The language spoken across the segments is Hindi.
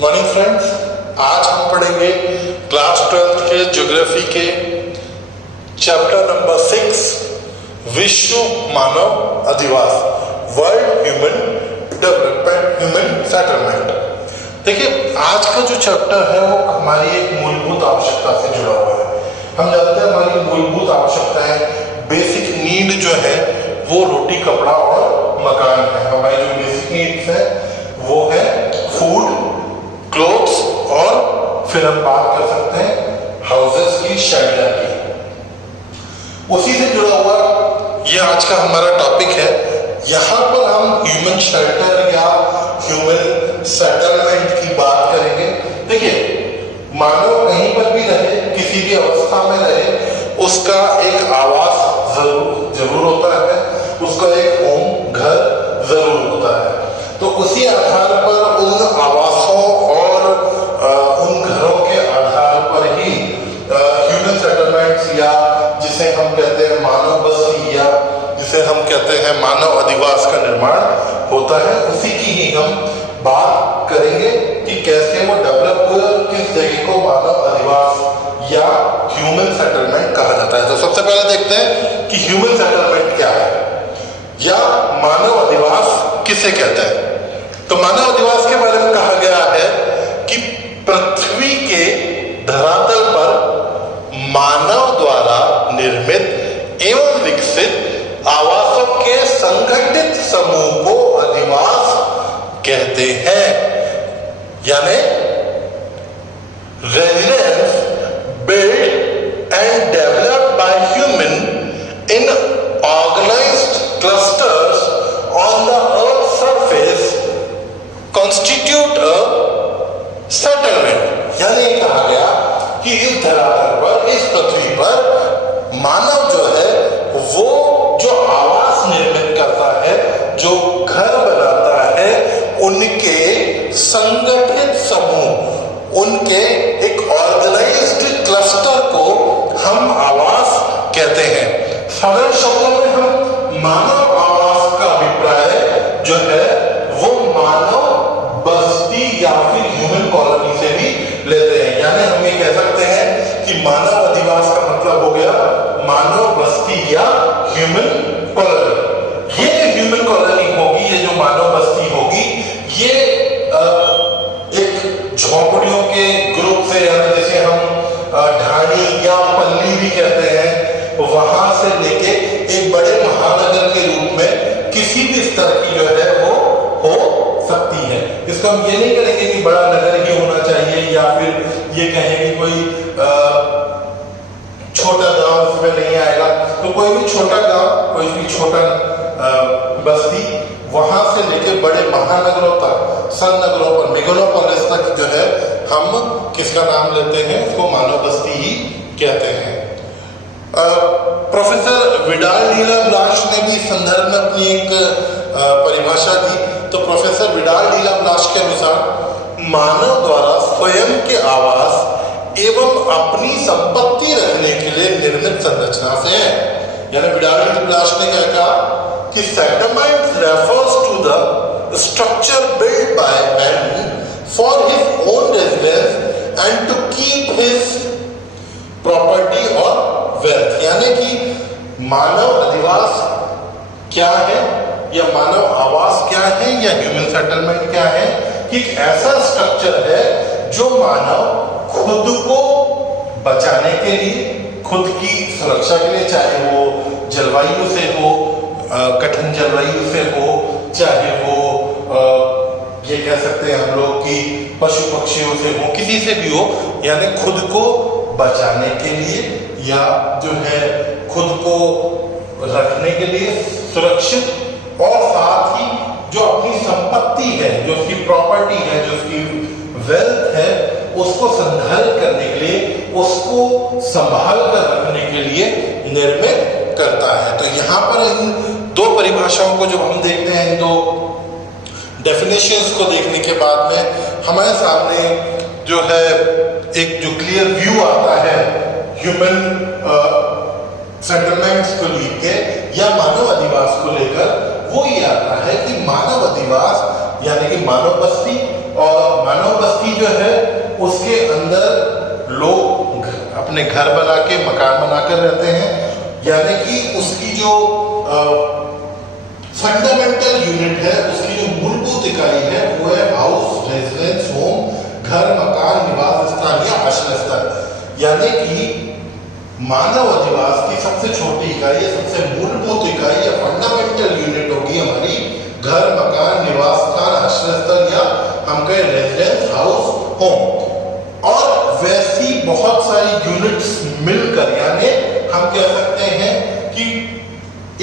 मॉर्निंग फ्रेंड्स, आज हम पढ़ेंगे क्लास 12 के ज्योग्राफी के चैप्टर नंबर 6 विश्व मानव अधिवास, world human development, human settlement. देखिए, आज का जो चैप्टर है वो हमारी एक मूलभूत आवश्यकता से जुड़ा हुआ है। हम जानते हैं हमारी मूलभूत आवश्यकताएं, बेसिक नीड जो है वो रोटी, कपड़ा और मकान है। हमारी जो बेसिक नीड्स है वो है फूड, क्लोथ्स और फिर हम बात कर सकते हैं हाउसेस की, शेल्टर की। उसी से जुड़ा हुआ ये आज का हमारा टॉपिक है। यहाँ पर हम ह्यूमन शेल्टर या ह्यूमन सेटलमेंट की बात करेंगे। देखिए, मानव कहीं पर भी रहे, किसी भी अवस्था में रहे, उसका एक आवास जरूर होता है, उसका एक होम, घर जरूर होता है। तो उसी आधार पर उन आवासों और उन घरों के आधार पर ही ह्यूमन सेटलमेंट्स या जिसे हम कहते हैं मानव बस्ती या जिसे हम कहते हैं मानव अधिवास का निर्माण होता है। उसी की ही हम बात करेंगे कि कैसे वो डेवलप हुए और किस जगह को मानव अधिवास या ह्यूमन सेटलमेंट कहा जाता है। तो सबसे पहले देखते हैं कि ह्यूमन सेटलमेंट क्या है या मानव अधिवास किसे कहते हैं। तो मानव अधिवास के बारे में कहा गया है कि पृथ्वी के धरातल पर मानव द्वारा निर्मित एवं विकसित आवासों के संगठित समूह को अधिवास कहते हैं। यानी residence build and developed by human in organised clusters on the earth surface constitute a settlement. यानी कहा गया कि इस धरातल पर, इस पृथ्वी पर मानव जो है वो जो आवास निर्मित करता है, जो घर बनाता है, उनके संगठित समूह, उनके एक ऑर्गेनाइज्ड क्लस्टर को हम आवास कहते हैं। सरल शब्दों में हम मानव आवास का अभिप्राय जो है वो मानव बस्ती या फिर ह्यूमन कॉलोनी से भी लेते हैं। यानी हम ये कह सकते हैं कि मानव अधिवास का मतलब हो गया मानव बस्ती या ह्यूमन कॉलोनी। ये जो ह्यूमन कॉलोनी होगी, ये जो मानव बस्ती होगी, ये एक झोपड़ियों के ग्रुप से, यानी जैसे हम ढाणी या पल्ली भी कहते हैं, वहां से लेके एक बड़े महानगर के रूप में किसी भी स्तर की जो है वो हो सकती है। इसको हम ये नहीं करेंगे कि बड़ा नगर ही होना चाहिए या फिर ये कहें कि कोई छोटा गांव उसमें नहीं आएगा। तो कोई भी छोटा गांव, कोई भी छोटा बस्ती, वहां से लेकर बड़े महानगरों तक, सन नगरों पर, मेगालोपोलिस तक जो है हम किसका नाम लेते हैं, उसको मानव बस्ती ही कहते हैं। Professor Vidal de la Blache ने भी संदर्भ में अपनी एक परिभाषा दी। तो professor Vidal de la Blache के अनुसार मानव द्वारा स्वयं के आवास एवं अपनी संपत्ति रखने के लिए निर्मित संरचना से है। यानी विडाल डी ला ब्लाश ने क्या कहा कि settlement refers to the structure build by man for his own residence and to keep his property और वेल्थ। यानी कि मानव अधिवास क्या है या मानव आवास क्या है या ह्यूमन सेटलमेंट क्या है कि एक ऐसा स्ट्रक्चर है जो मानव खुद को बचाने के लिए, खुद की सुरक्षा के लिए, चाहे वो जलवायु से हो, कठिन जलवायु से हो, चाहे वो ये कह सकते हैं हम लोग कि पशु पक्षियों से हो, किसी से भी हो, यानी खुद को बचाने के लिए या जो है खुद को रखने के लिए सुरक्षित, और साथ ही जो अपनी संपत्ति है, जो उसकी प्रॉपर्टी है, जो उसकी वेल्थ है, उसको संधारित करने के लिए, उसको संभाल कर रखने के लिए निर्मित करता है। तो यहाँ पर इन दो परिभाषाओं को जब हम देखते हैं, इन दो डेफिनेशंस को देखने के बाद में हमारे सामने जो है एक जो क्लियर व्यू आता है ह्यूमन सेटलमेंट्स को लेकर या मानव अधिवास को लेकर, वो ये आता है कि मानव अधिवास यानी कि मानव बस्ती, और मानव बस्ती अपने घर बना के, मकान बनाकर रहते हैं, यानी कि उसकी जो फंडामेंटल यूनिट है, उसकी जो मूलभूत इकाई है वो है हाउस, रेजिडेंस, होम, घर, मकान, निवास स्थान या आश्रय स्थल। यानी कि मानव अधिवास की सबसे छोटी इकाई या सबसे मूलभूत इकाई या फंडामेंटल यूनिट होगी हमारी घर, मकान, निवास स्थान, आश्रय स्थल या हम कहें रेजिडेंस, हाउस, होम। और वैसी बहुत सारी यूनिट्स मिलकर, यानी हम कह सकते हैं कि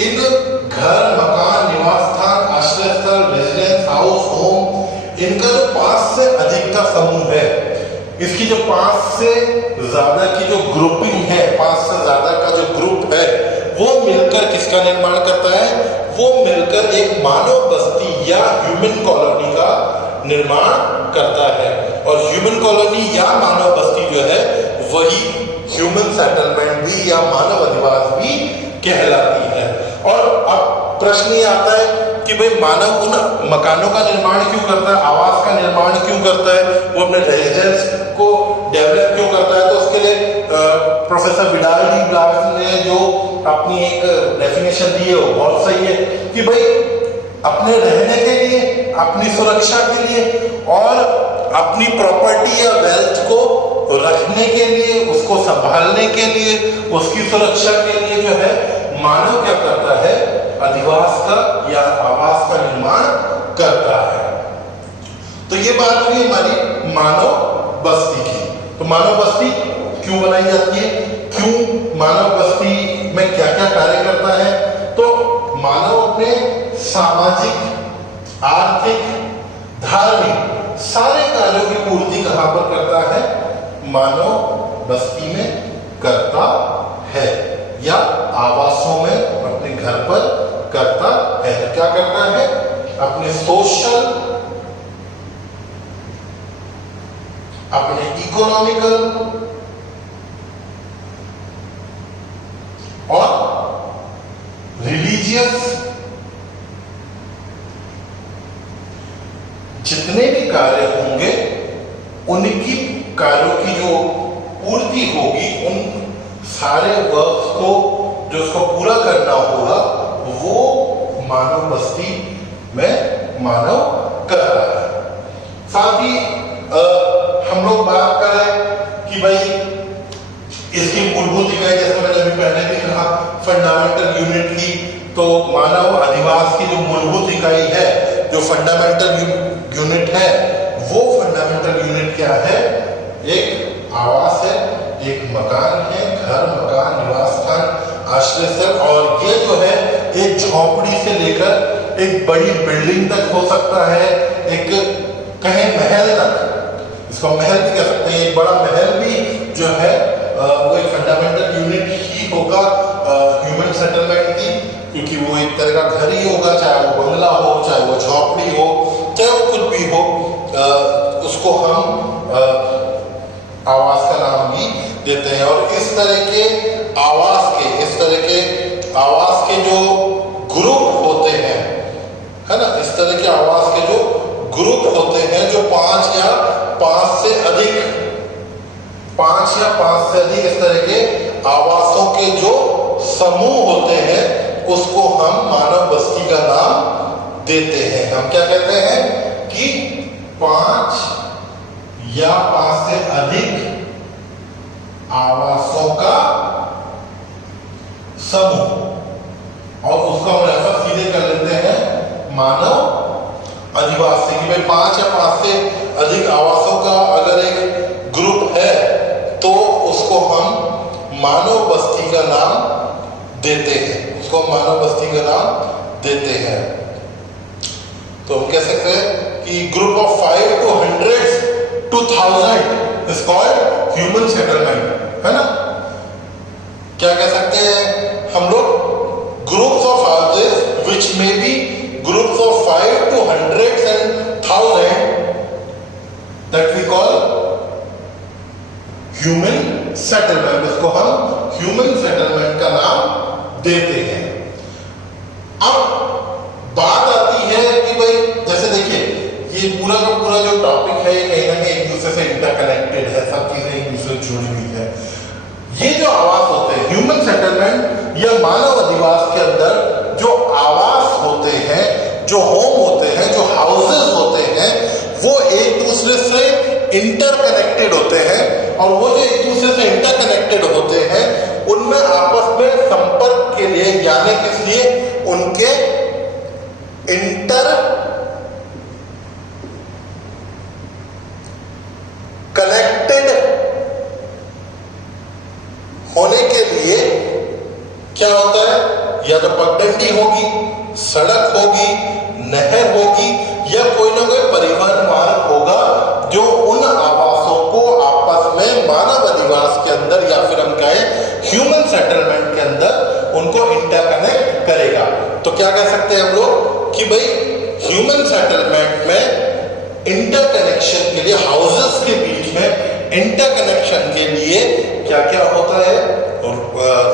इन घर, मकान, निवास स्थान, आश्रय स्थल, रेजिडेंस, हाउस, होम, इनका जो 5 से अधिक का समूह है, इसकी जो 5 से ज्यादा की जो ग्रुपिंग है, 5 से ज्यादा का जो ग्रुप है, वो मिलकर किसका निर्माण करता है? वो मिलकर एक मानव बस्ती या ह्यूमन कॉलोनी का निर्माण करता है। और ह्यूमन कॉलोनी या मानव बस्ती जो है वही ह्यूमन सेटलमेंट भी या मानव अधिवास भी कहलाती है। और अब प्रश्न ये आता है कि भाई मानव उन मकानों का निर्माण क्यों करता है, आवास का निर्माण क्यों करता है, वो अपने रेजिडेंस को डेवलप क्यों करता है? तो उसके लिए प्रोफेसर विडाल डी ब्लास ने जो अपनी एक डेफिनेशन दी है वो बहुत सही है कि भाई अपने रहने के लिए, अपनी सुरक्षा के लिए और अपनी प्रॉपर्टी या वेल्थ को रखने के लिए, उसको संभालने के लिए, उसकी सुरक्षा के लिए जो है मानव क्या करता है? अधिवास का या आवास का निर्माण करता है। तो ये बात हुई हमारी मानव बस्ती की। तो मानव बस्ती क्यों बनाई जाती है, क्यों मानव बस्ती में क्या क्या कार्य करता है? तो मानव अपने सामाजिक, आर्थिक, धार्मिक सारे कार्यों की पूर्ति कहां पर करता है? मानव बस्ती में करता है या आवासों में, अपने घर पर करता है। तो क्या करता है? अपने सोशल, अपने इकोनॉमिकल और रिलीजियस जितने भी कार्य होंगे उनकी कार्यों की जो पूर्ति होगी, उन सारे वर्क्स को जो उसको पूरा करना होगा वो मानव बस्ती में मानव करता है। साथ ही हम लोग बात करें कि भाई इसकी मूलभूत इकाई, जैसे मैंने अभी पहले भी कहा, फंडामेंटल यूनिट की, तो मानव अधिवास की जो मूलभूत इकाई है, जो फंडामेंटल यूनिट है, वो फंडामेंटल यूनिट क्या है? एक आवास है, एक मकान है, घर, मकान, निवास स्थान, आश्रय स्थल। और ये जो है एक झोपड़ी से लेकर एक बड़ी बिल्डिंग तक हो सकता है, एक कहें महल तक, इसको महल भी कह सकते हैं। एक बड़ा महल भी जो है वो एक फंडामेंटल यूनिट ही होगा ह्यूमन सेटलमेंट की, क्योंकि वो एक तरह का घर ही होगा, चाहे वो बंगला हो, चाहे वो झोपड़ी हो, चाहे वो कुछ भी हो, उसको हम आवास का नाम भी देते हैं। और इस तरह के आवास के जो ग्रुप होते हैं, है ना, इस तरह के आवास के जो ग्रुप होते हैं, जो 5 या 5 से अधिक इस तरह के आवासों के जो समूह होते हैं, उसको हम मानव बस्ती का नाम देते हैं। हम क्या कहते हैं कि 5 या 5 से अधिक आवासों का समूह, और उसको हम रेफर सीधे कर लेते हैं मानव अधिवास से कि भाई 5 या 5 से अधिक आवासों का अगर एक ग्रुप है तो उसको हम मानव बस्ती का नाम देते हैं, उसको मानव बस्ती का नाम देते हैं। तो हम कह सकते हैं कि group of 5 to 100 to 1000 is called human settlement, है ना। क्या कह सकते हैं हम लोग? Groups of houses which may be groups of 5 to 100 and 1000 that we call human settlement. इसको हम ह्यूमन सेटलमेंट का नाम देते हैं। अब बात आती है कि भाई जैसे देखिए ये पूरा का पूरा जो टॉपिक है कहीं ना कहीं एक दूसरे से इंटरकनेक्टेड है, सब चीजें एक दूसरे से जुड़ी हुई है। सेटलमेंट या मानव अधिवास के अंदर जो आवास होते हैं, जो होम होते हैं, जो हाउसेस होते हैं, वो एक दूसरे से इंटरकनेक्टेड होते हैं और वो जो एक दूसरे से इंटरकनेक्टेड होते हैं उनमें आपस में संपर्क के लिए यानी किस लिए उनके इंटर कनेक्टेड होने के लिए क्या होता है, या तो पगडंडी होगी, सड़क होगी, नहर होगी या कोई ना कोई परिवहन मार्ग होगा जो उन आवासों को आपस में मानव अधिवास के अंदर या फिर हम कहें ह्यूमन सेटलमेंट के अंदर उनको इंटरकनेक्ट करेगा। तो क्या कह सकते हैं हम लोग कि भाई ह्यूमन सेटलमेंट में इंटरकनेक्शन के लिए, हाउसेस के बीच में इंटरकनेक्शन के लिए क्या क्या होता है,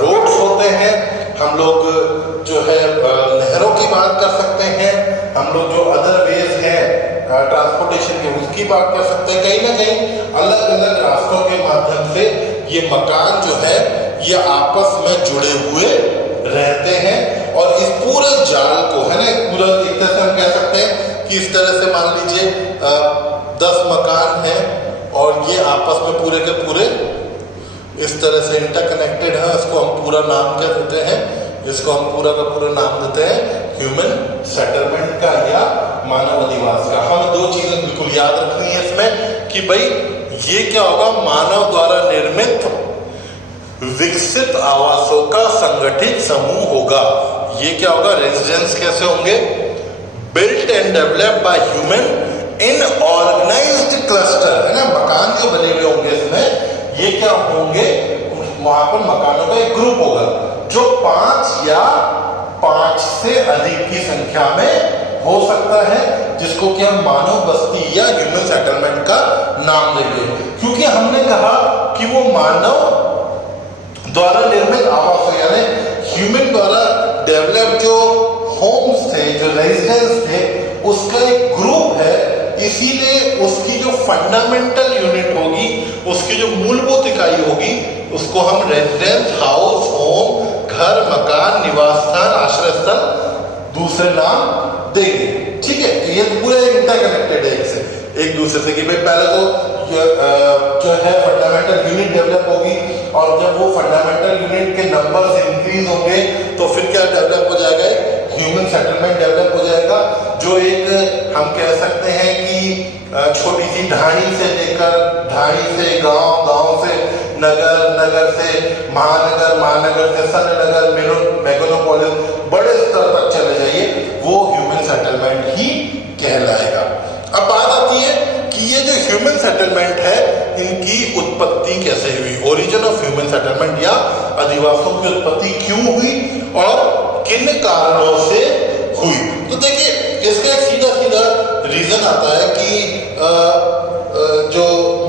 रोड्स होते हैं, हम लोग जो है नहरों की बात कर सकते हैं, हम लोग जो अदर वेज हैं ट्रांसपोर्टेशन के उसकी बात कर सकते हैं। कहीं ना कहीं अलग अलग रास्तों के माध्यम से ये मकान जो है ये आपस में जुड़े हुए रहते हैं और इस पूरे जाल को है ना, पूरा एक तरह से हम कह सकते हैं कि इस तरह से मान लीजिए 10 मकान हैं और ये आपस में पूरे के पूरे इस तरह से इंटरकनेक्टेड है। इसको हम पूरा नाम क्या देते हैं, इसको हम पूरा का पूरा नाम देते हैं ह्यूमन सेटलमेंट का या मानव अधिवास का। हमें दो चीजें बिल्कुल याद रखनी है इसमें कि भाई ये क्या होगा, मानव द्वारा निर्मित विकसित आवासों का संगठित समूह होगा। ये क्या होगा, रेजिडेंस कैसे होंगे, built and developed by human in organised cluster, है ना, मकान जो बने हुए होंगे इसमें ये क्या होंगे, वहां पर मकानों का एक ग्रुप होगा जो 5 या 5 से अधिक की संख्या में हो सकता है, जिसको कि हम मानव बस्ती या ह्यूमन सेटलमेंट का नाम देंगे। क्योंकि हमने कहा कि वो मानव द्वारा निर्मित आवास यानी ह्यूमन द्वारा डेवलप जो होम्स थे, जो रेजिडेंस थे, उसका एक ग्रुप है, इसीलिए उसकी जो फंडामेंटल यूनिट होगी, उसकी जो मूलभूत इकाई होगी, उसको हम रेजिडेंस, हाउस, होम, घर, मकान, निवास स्थान, आश्रय स्थल दूसरे नाम देंगे। ठीक है, ये पूरे इंटरकनेक्टेड है एक दूसरे से कि भाई पहले तो जो है फंडामेंटल यूनिट डेवलप होगी और जब वो फंडामेंटल यूनिट के नंबर्स इंक्रीज होंगे तो फिर क्या डेवलप हो जाएगा, ह्यूमन सेटलमेंट डेवलप हो जाएगा, जो एक हम कह सकते हैं कि छोटी सी ढाणी से लेकर ढाणी से गांव, गांव से नगर, नगर से महानगर, महानगर से सननगर, मेगालोपोलिस, बड़े स्तर तक चले जाइए, वो ह्यूमन सेटलमेंट ही कहलाएगा। अब बात आती है कि ये जो ह्यूमन सेटलमेंट है इनकी उत्पत्ति कैसे हुई, ओरिजिन ऑफ ह्यूमन सेटलमेंट या अधिवासों की उत्पत्ति क्यों हुई और किन कारणों से हुई। तो देखिए इसका एक सीधा सीधा रीजन आता है कि जो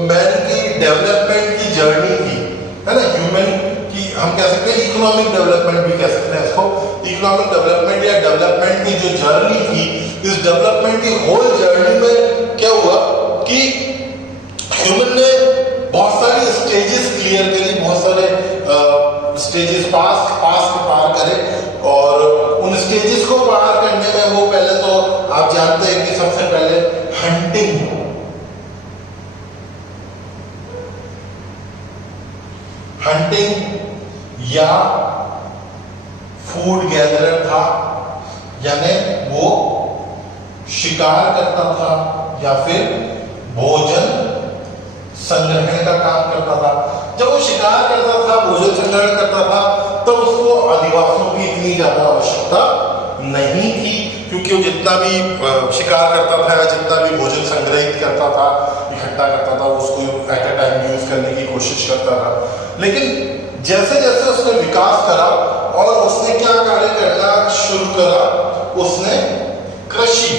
मैन की डेवलपमेंट की जर्नी थी, है ना, ह्यूमन की हम कह सकते हैं इकोनॉमिक डेवलपमेंट भी कह सकते हैं इसको, इकोनॉमिक डेवलपमेंट या डेवलपमेंट की जो जर्नी थी, इस डेवलपमेंट की होल जर्नी में क्या हुआ कि ह्यूमन ने बहुत सारी स्टेजेस क्लियर करी, बहुत सारे स्टेजेस पास पार करे और उन स्टेजेस को पार करने में वो पहले तो आप जानते हैं कि सबसे पहले हंटिंग या फूड गैदरर था, यानी वो शिकार करता था या फिर भोजन संग्रहण का काम करता था। जब वो शिकार करता था, भोजन संग्रहण करता था, तब उसको अधिवासों की इतनी ज्यादा आवश्यकता नहीं थी, क्योंकि वो जितना भी शिकार करता था या जितना भी भोजन संग्रहित करता था, इकट्ठा करता था, उसको एट ए टाइम यूज करने की कोशिश करता था। लेकिन जैसे जैसे उसने विकास करा और उसने क्या कार्य करना शुरू करा, उसने कृषि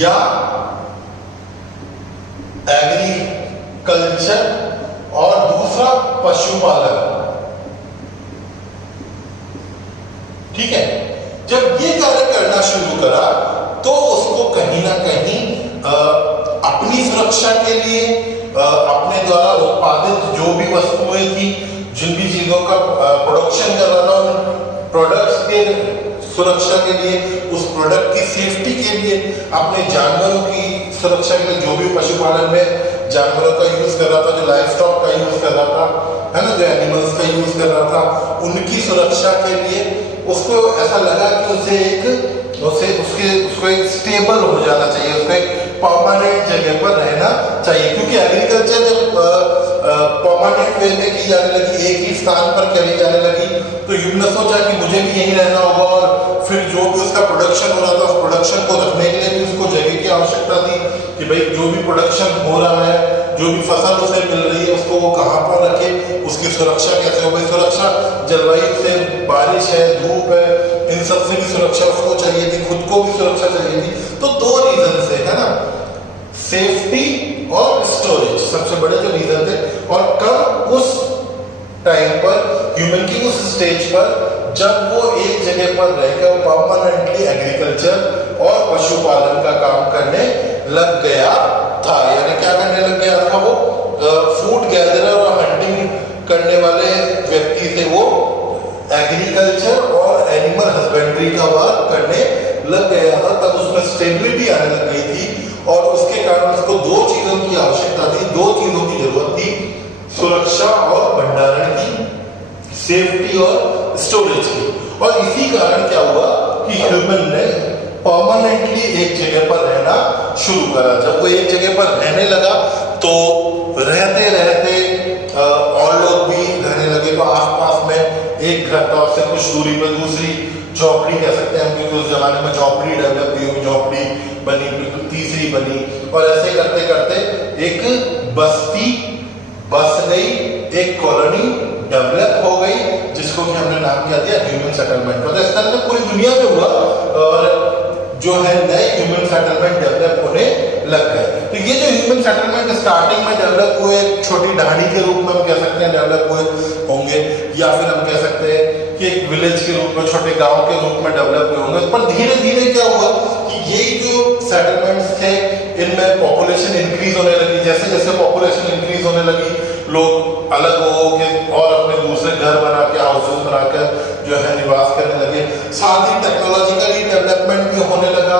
या एग्रीकल्चर और दूसरा पशुपालन, ठीक है, जब ये कार्य करना शुरू करा तो उसको कहीं ना कहीं अपनी सुरक्षा के लिए अपने द्वारा उत्पादित जो भी वस्तुएं थी, जिन भी चीजों का प्रोडक्शन कर रहा था, उन प्रोडक्ट्स के सुरक्षा के लिए, उस प्रोडक्ट की सेफ्टी के लिए, अपने जानवरों की सुरक्षा के लिए, जो भी पशुपालन में जानवरों का यूज कर रहा था, जो लाइफ स्टॉक का यूज कर रहा था, है ना, जो एनिमल्स का यूज कर रहा था, उनकी सुरक्षा के लिए उसको ऐसा लगा कि उसको एक स्टेबल हो जाना चाहिए, उसको एक परमानेंट जगह पर रहना चाहिए, क्योंकि एग्रीकल्चर जब परमानेंट वे में की जाने लगी, एक ही स्थान पर करी जाने लगी, तो ह्यूमन ने सोचा कि मुझे भी यहीं रहना होगा, और फिर जो भी उसका प्रोडक्शन हो रहा था, उस प्रोडक्शन को रखने के लिए भी उसको जगह की आवश्यकता थी कि भाई जो भी प्रोडक्शन हो रहा है, जो भी फसल उसे मिल रही है, उसको वो कहाँ पर रखे, उसकी सुरक्षा कैसे हो। भाई सुरक्षा जलवायु से, बारिश है, धूप है, इन सब से भी सुरक्षा उसको चाहिए थी, खुद को भी सुरक्षा चाहिए थी। तो दो रीजन से, है ना, सेफ्टी और स्टोरेज सबसे बड़े जो रीजन थे। और कब उस टाइम पर ह्यूमन की उस स्टेज पर जब वो एक जगह पर रहकर परमानेंटली एग्रीकल्चर और पशुपालन का काम करने लग गया था। यानी क्या करने लग गया था? वो फूड गैदरर और हंटिंग करने वाले व्यक्ति थे, वो एग्रीकल्चर और एनिमल हस्बेंड्री का वर्क करने लग गया था। तब उसमें स्टेबिलिटी आने लग गई थी, और उसके कारण उसको दो चीजों की आवश्यकता थी, दो चीजों की जरूरत थी, सुरक्षा और भंडारण की, सेफ्टी और स्टोरेज की। और इसी कारण क्या हुआ कि ह्यूमन ने परमानेंटली एक जगह पर रहना शुरू करा। जब वो एक जगह पर रहने लगा तो रहते रहते और लोग भी रहने लगे। तो आसपास में एक घर था, उससे कुछ दूरी पर दूसरी झोपड़ी कह सकते हैं, क्योंकि उस जमाने में झोपड़ी डेवलप हुई, झोपड़ी बनी, फिर तीसरी बनी, और ऐसे करते करते एक बस्ती बस गई, एक कॉलोनी डेवलप हो गई, जिसको कि हमने नाम क्या दिया, ह्यूमन सेटलमेंट। तो इस तरह से पूरी दुनिया में हुआ, और जो है नए ह्यूमन सेटलमेंट डेवलप होने लग गए। तो ये जो ह्यूमन सेटलमेंट स्टार्टिंग में डेवलप हुए, छोटी ढाणी के रूप में हम कह सकते हैं डेवलप हुए होंगे, या फिर हम कह सकते हैं कि एक विलेज के रूप में, छोटे गांव के रूप में डेवलप हुए होंगे। पर धीरे धीरे क्या हुआ कि ये जो सेटलमेंट्स थे, इनमें पॉपुलेशन इंक्रीज होने लगी। जैसे जैसे पॉपुलेशन इंक्रीज होने लगी, लोग अलग हो के और अपने दूसरे घर बना के, हाउसेस बनाकर जो है निवास करने लगे। साथ ही टेक्नोलॉजिकली डेवलपमेंट भी होने लगा,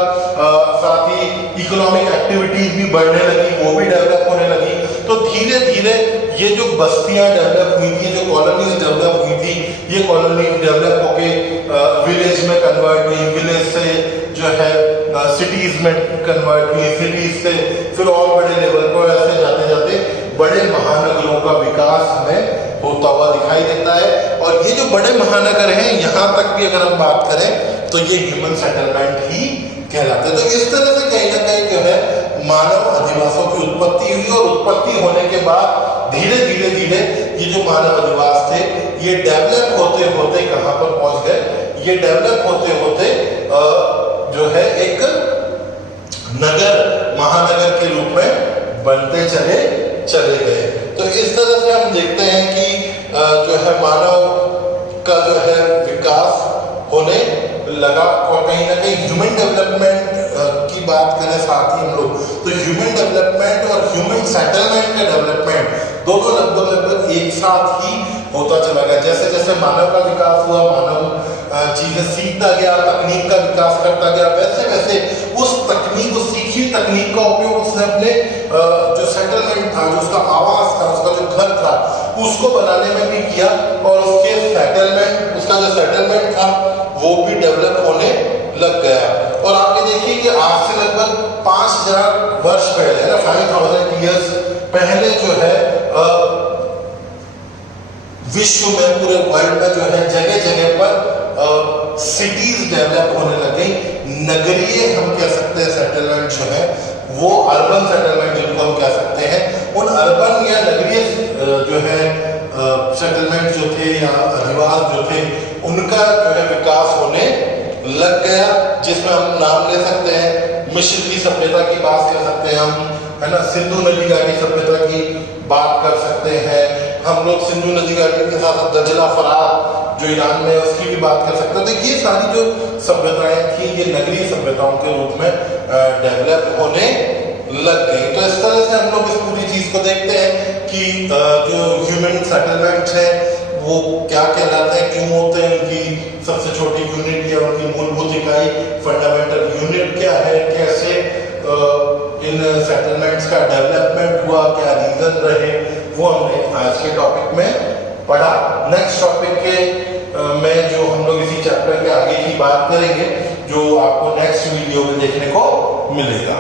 साथ ही इकोनॉमिक एक्टिविटीज भी बढ़ने लगी, वो भी डेवलप होने लगी। तो धीरे धीरे ये जो बस्तियां डेवलप हुई थी, जो कॉलोनीज डेवलप हुई थी, ये कॉलोनी डेवलप होके विलेज में कन्वर्ट हुई, विलेज से जो है सिटीज में कन्वर्ट हुई, सिटीज से फिर और बड़े लेवल पर, ऐसे जाते जाते बड़े महानगरों का विकास हमें होता हुआ दिखाई देता है। और ये जो बड़े महानगर हैं, यहाँ तक भी अगर हम बात करें तो ये ह्यूमन सेटलमेंट ही कहलाते हैं। तो इस तरह से कहीं ना कहीं जो है मानव अधिवासों की उत्पत्ति हुई, और उत्पत्ति होने के बाद धीरे धीरे धीरे ये जो मानव अधिवास थे, ये डेवलप होते होते कहाँ पर पहुंच गए? ये डेवलप होते होते जो है एक नगर, महानगर के रूप में बनते चले गए। तो इस तरह से हम देखते हैं कि जो है मानव का जो है विकास होने लगा। और कहीं ना कहीं ह्यूमन डेवलपमेंट की बात करें साथ ही हम लोग, तो ह्यूमन डेवलपमेंट और ह्यूमन सेटलमेंट का डेवलपमेंट दोनों लगभग एक साथ ही होता चला गया। जैसे जैसे मानव का विकास हुआ, मानव चीजें सीखता गया, तकनीक का विकास करता गया, वैसे वैसे उस तकनीक, उस सीखी हुई तकनीक का उपयोग उसने अपने जो सेटलमेंट था, जो उसका आवास था, उसका जो घर था, उसको बनाने में भी किया। और उसके सेटलमेंट, उसका जो सेटलमेंट था वो भी डेवलप होने लग गया। और आप ये देखिए कि आज से लगभग 5000 वर्ष पहले, ना 5000 ईयर्स पहले जो है विश्व में, पूरे वर्ल्ड में जो है जगह जगह पर सिटीज डेवलप होने लग गई। नगरीय हम कह सकते हैं सेटलमेंट जो है, वो अर्बन सेटलमेंट जिनको हम कह सकते हैं, उन अर्बन या नगरीय जो है सेटलमेंट जो थे या अधिवास जो थे, उनका जो है विकास होने लग गया। जिसमें हम नाम ले सकते हैं मिस्र की सभ्यता की बात कर सकते हैं हम, है ना, सिंधु नदी घाटी सभ्यता की बात कर सकते हैं हम लोग। सिंधु नदी घाटी के साथ दजला, फरात जो ईरान में, उसकी भी बात कर सकते हैं। तो ये सारी जो सभ्यताएं थी, ये नगरीय सभ्यताओं के रूप में डेवलप होने लग गई। तो इस तरह से हम लोग इस पूरी चीज को देखते हैं कि जो ह्यूमन सेटलमेंट है वो क्या कहलाते हैं, क्यों होते हैं, उनकी सबसे छोटी यूनिट या उनकी मूलभूत इकाई फंडामेंटल यूनिट क्या है, कैसे इन सेटलमेंट्स का डेवलपमेंट हुआ, क्या रीजन रहे, वो हमने आज के टॉपिक में पढ़ा। नेक्स्ट टॉपिक के में जो हम लोग इसी चैप्टर के आगे की बात करेंगे, जो आपको नेक्स्ट वीडियो में देखने को मिलेगा।